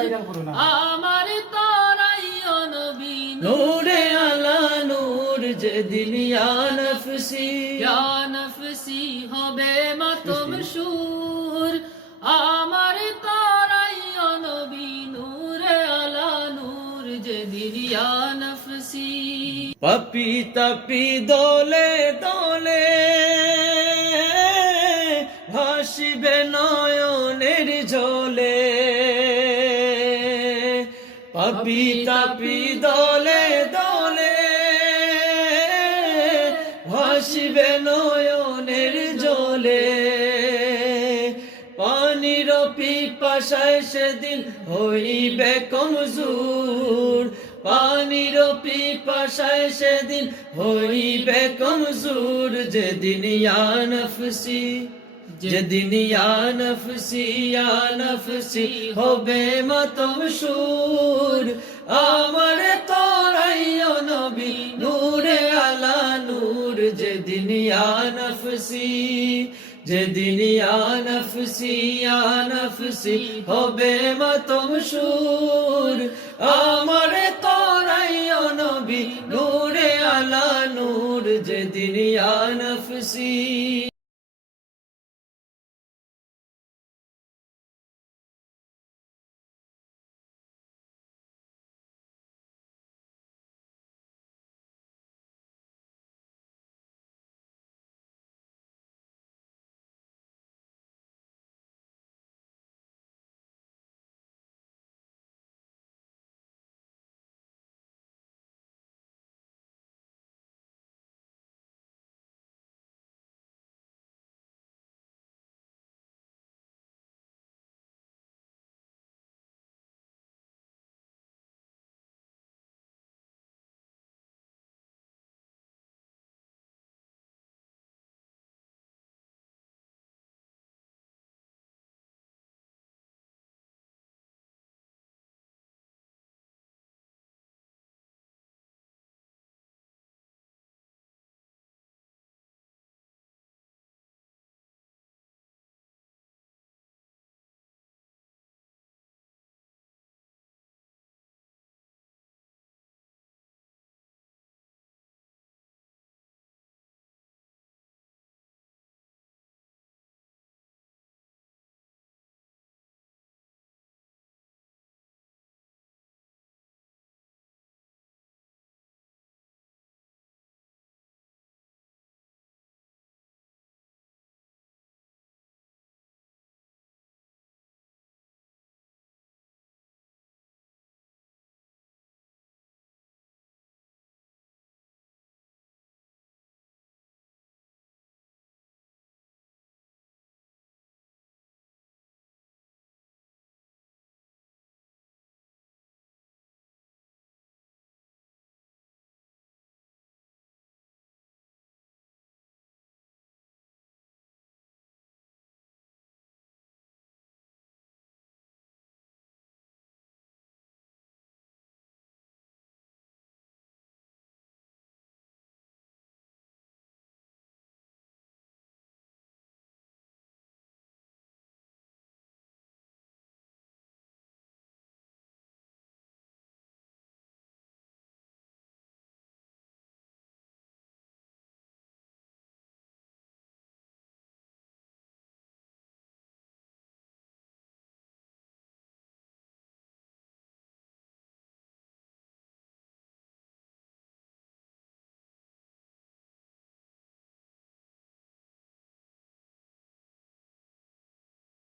আমার তরাইও নবী নূরে আলা নূর যেদিন ইয়া নফসি ইয়া নফসি হবে মাতম সুর আমার তরাইও নবী নূরে আলা নূর যেদিন ইয়া নফসি পাপি তাপি দলে দলে ভাসিবে নয়নের জলে পাপি তাপি দলে দলে ভাসিবে নয়নের জলে পানির পিপাসায় সেদিন হইবে কমজোর পানির পিপাসায় সেদিন হইবে কমজোর যেদিন ইয়া নফসি যেদিন ইয়া নফসি ইয়া নফসি হবে মাতম সুর আমার তরাইও নবী নূরে আলা নূর যেদিন ইয়া নফসি যেদিন ইয়া নফসি ইয়া নফসি হবে মাতম সুর আমার তরাইও নবী নূরে আলা নূর যেদিন ইয়া নফসি